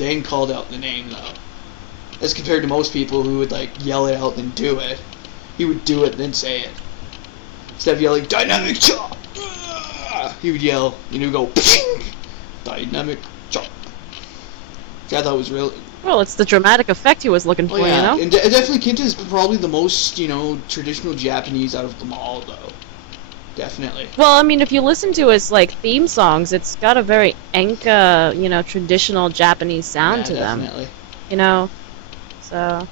then called out the name, though. As compared to most people who would, like, yell it out and do it. He would do it and then say it. Instead of yelling, Dynamic Chop! He would yell, and he would go, Ping! Dynamic Chop. Which I thought was really... Well, it's the dramatic effect he was looking for, you know? And definitely Kinta is probably the most, traditional Japanese out of them all, though. Definitely. Well, I mean, if you listen to his, like, theme songs, it's got a very Enka, traditional Japanese sound to definitely. them. So,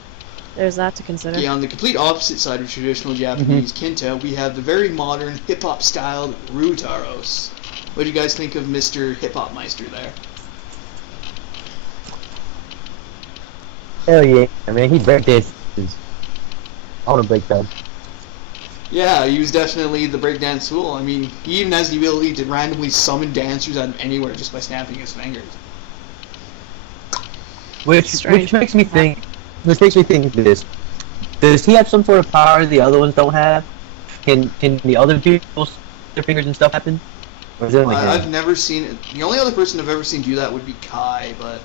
there's that to consider. Yeah, on the complete opposite side of traditional Japanese Kinta, we have the very modern hip-hop style Ryutaros. What do you guys think of Mr. Hip-Hop Meister there? Hell yeah, I mean, he breakdances. I want to break that. Yeah, he was definitely the breakdance fool. I mean, he even has the ability to randomly summon dancers out of anywhere just by snapping his fingers. Which makes me think this. Does he have some sort of power the other ones don't have? Can the other people their fingers and stuff happen? Or is it like I've never seen it. The only other person I've ever seen do that would be Kai, but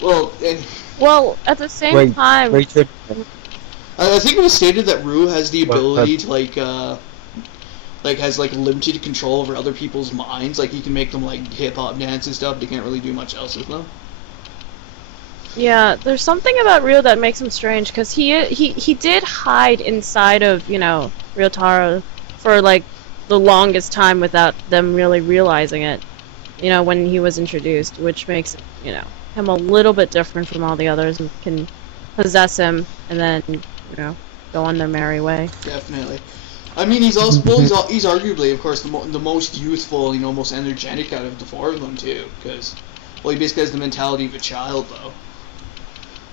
well, at the same time, I think it was stated that Rue has the ability to has limited control over other people's minds. Like he can make them like hip hop dance and stuff, but he can't really do much else with them. Yeah, there's something about Ryo that makes him strange, because he did hide inside of, Ryotaro for, like, the longest time without them really realizing it, when he was introduced, which makes, him a little bit different from all the others and can possess him and then, go on their merry way. Definitely. I mean, he's also, he's arguably, of course, the most youthful, most energetic out of the four of them, too, because, he basically has the mentality of a child, though.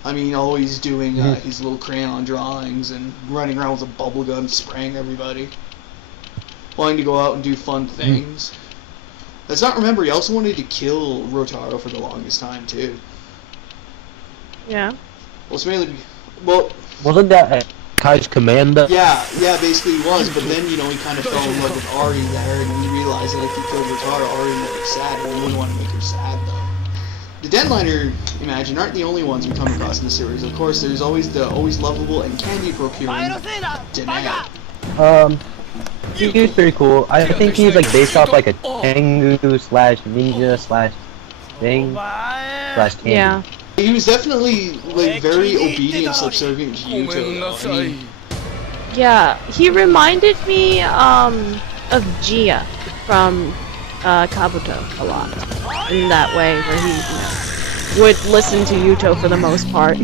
I mean, always doing his little crayon drawings and running around with a bubble gun spraying everybody. Wanting to go out and do fun things. Let's not remember, he also wanted to kill Rotaro for the longest time, too. Yeah. Well, it's mainly... Wasn't that Kai's command? Yeah, basically he was, but then, he kind of fell in love with Ari there, and he realized that if he killed Rotaro, Ari would get sad, and he wouldn't want to make her sad, though. The Deadliner, imagine, aren't the only ones we come across in the series. Of course, there's always the always lovable and candy procuring Danae. He's pretty cool. I think he's like based off like a Tengu slash ninja slash thing slash candy. Yeah. He was definitely like very obedient, subservient to Yuto, though. I mean, yeah, he reminded me of Gia from Kabuto a lot. In that way, where he would listen to Yuto for the most part,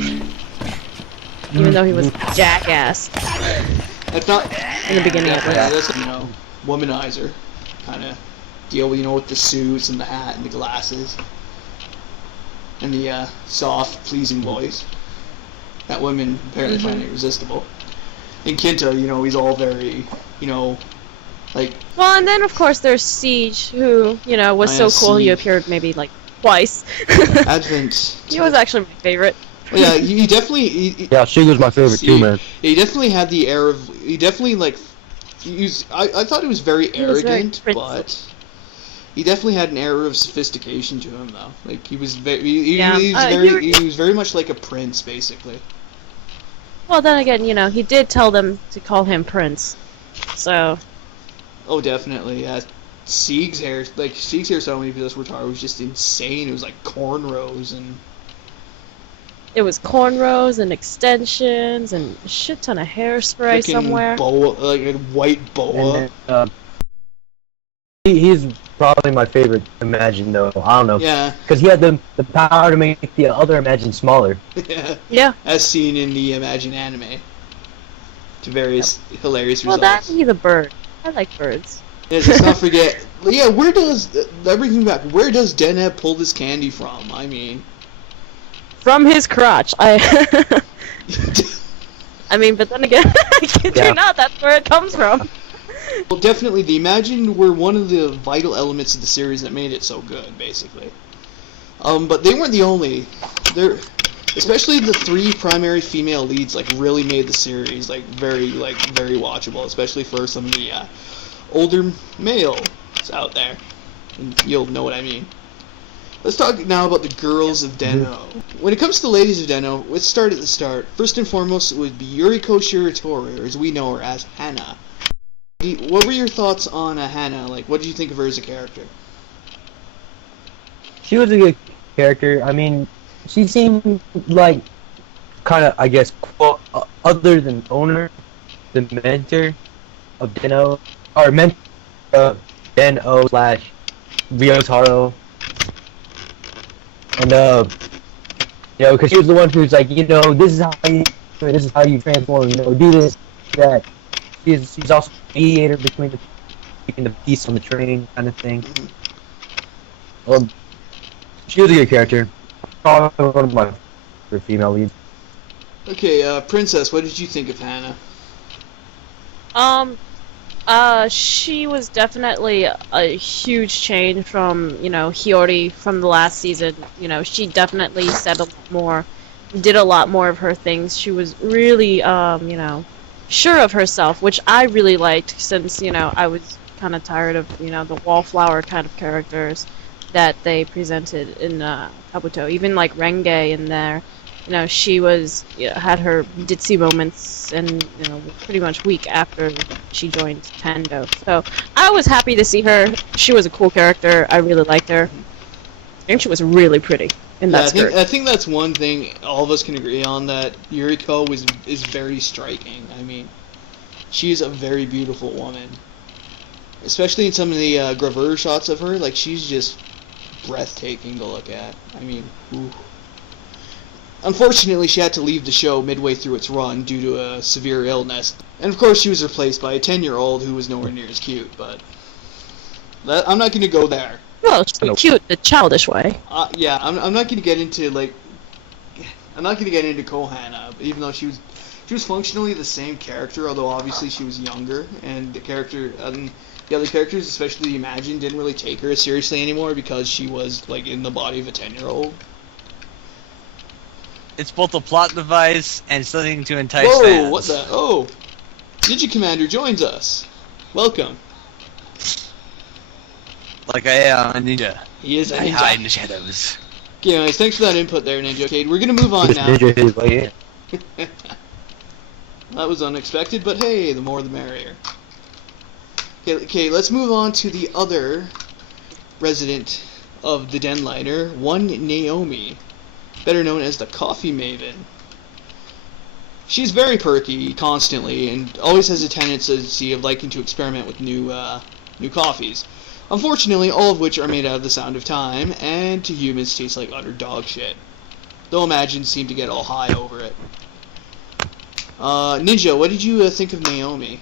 even though he was a jackass. That's not in the beginning. That's womanizer kind of deal with with the suits and the hat and the glasses and the soft, pleasing voice that women apparently find irresistible. In Kinta, he's all very, like... Well, and then, of course, there's Siege, who, was so cool he appeared maybe, like, twice. Advent. He was actually my favorite. Well, yeah, he definitely... yeah, she was my favorite too, man. He definitely had the air of... He definitely, like... I thought he was very arrogant, but... He definitely had an air of sophistication to him, though. Like, he was very... He was very much like a prince, basically. Well, then again, he did tell them to call him Prince. So... Oh, definitely, yeah. Sieg's hairstyle when he possessed Rotaro was just insane. It was like cornrows and... It was cornrows and extensions and a shit ton of hairspray somewhere. Boa, like a white boa. And then, he's probably my favorite Imagine, though. I don't know. Yeah. Because he had the power to make the other Imagine smaller. Yeah. Yeah. As seen in the Imagine anime. To various hilarious results. Well, he's a bird. I like birds. Yeah, let's not forget. Yeah, that brings me back. Where does Deneb pull this candy from? I mean, from his crotch. I mean, but then again, I kid you not, that's where it comes from. Well, definitely, the Imagine were one of the vital elements of the series that made it so good, basically. But they weren't the only. Especially the three primary female leads, really made the series, very watchable, especially for some of the, older males out there. And you'll know what I mean. Let's talk now about the girls of Den-O. When it comes to the ladies of Den-O, let's start at the start. First and foremost, it would be Yuriko Shiratori, or as we know her as Hana. What were your thoughts on Hana? Like, what did you think of her as a character? She was a good character. I mean, she seemed like kind of, I guess, quote, other than owner, the mentor of Den-O, or mentor of Den-O / Ryotaro. And you know, because she was the one who's like, you know, this is how you transform, you know, do this, that. She's also a mediator between keeping the peace on the train, kind of thing. She was a good character. Probably one of my favorite female leads. Okay, Princess, what did you think of Hana? She was definitely a huge change from, you know, Hiyori from the last season. You know, she definitely said a lot more, did a lot more of her things. She was really, you know, sure of herself, which I really liked since, you know, I was kind of tired of, you know, the wallflower kind of characters that they presented in Kabuto. Even like Renge in there. You know, she was, you know, had her ditzy moments, and, you know, pretty much week after she joined Tendo. So I was happy to see her. She was a cool character. I really liked her, and she was really pretty in that skirt. I think that's one thing all of us can agree on, that Yuriko is very striking. I mean, she is a very beautiful woman, especially in some of the gravure shots of her. Like, she's just breathtaking to look at. I mean, ooh. Unfortunately, she had to leave the show midway through its run due to a severe illness. And of course, she was replaced by a 10-year-old who was nowhere near as cute, but I'm not going to go there. Well, she's cute the childish way. Yeah, I'm not going to get into, like, I'm not going to get into Kohana, even though she was functionally the same character, although obviously she was younger, and the other characters, especially Imagine, didn't really take her as seriously anymore because she was, like, in the body of a 10-year-old. It's both a plot device and something to entice Whoa, fans. what the? Oh! Ninja Commander joins us. Welcome. Like I am a ninja. He is a I ninja. hide in the shadows. Okay, anyways, thanks for that input there, Ninja. Okay, we're gonna move on now. Ninja is like, yeah. That was unexpected, but hey, the more the merrier. Okay, let's move on to the other resident of the Denliner, one Naomi, better known as the Coffee Maven. She's very perky constantly and always has a tendency of liking to experiment with new coffees. Unfortunately, all of which are made out of the sound of time, and to humans taste like utter dog shit. Though Imagine seem to get all high over it. Ninja, what did you think of Naomi?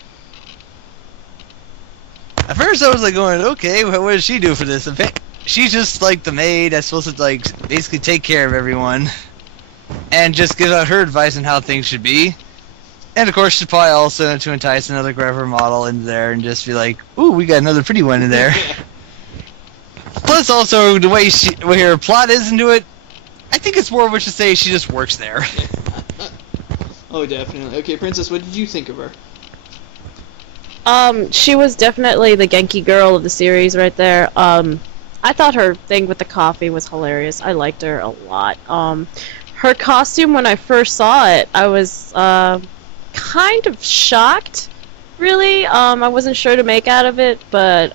At first I was like going, okay, what does she do for this? She's just like the maid that's supposed to like basically take care of everyone and just give out her advice on how things should be. And of course she's probably also to entice another grabber model in there and just be like, ooh, we got another pretty one in there. Plus also the way her plot is into it, I think it's more of what to say she just works there. Oh, definitely. Okay, Princess, what did you think of her? She was definitely the Genki girl of the series right there. I thought her thing with the coffee was hilarious. I liked her a lot. Her costume, when I first saw it, I was kind of shocked, really. I wasn't sure to make out of it, but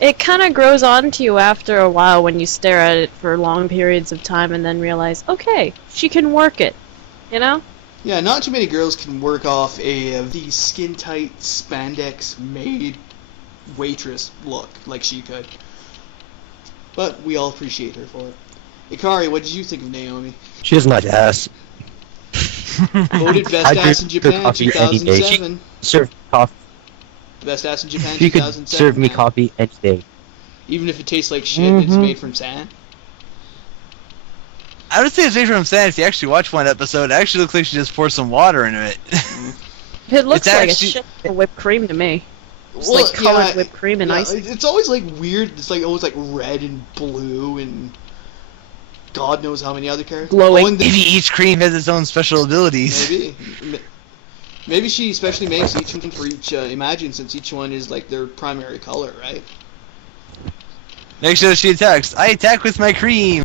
it kind of grows on to you after a while when you stare at it for long periods of time and then realize, okay, she can work it, you know? Yeah, not too many girls can work off the skin-tight spandex maid waitress look like she could. But we all appreciate her for it. Ikari, what did you think of Naomi? She has a nice ass. Voted best ass in Japan 2007. Serve coffee. Best ass in Japan She 2007. could serve me coffee any day. Even if it tastes like shit and it's made from sand. I would say it's made from sand. If you actually watch one episode, it actually looks like she just poured some water into it. It looks It's like actually- a shit of whipped cream to me. It's Well, like colored yeah, whipped cream and ice. It's always like weird. It's like always like red and blue and God knows how many other characters. Glowing. Oh, and Maybe each cream has its own special abilities. Maybe she especially makes each one for each Imagine, since each one is like their primary color, right? Next show she attacks. I attack with my cream.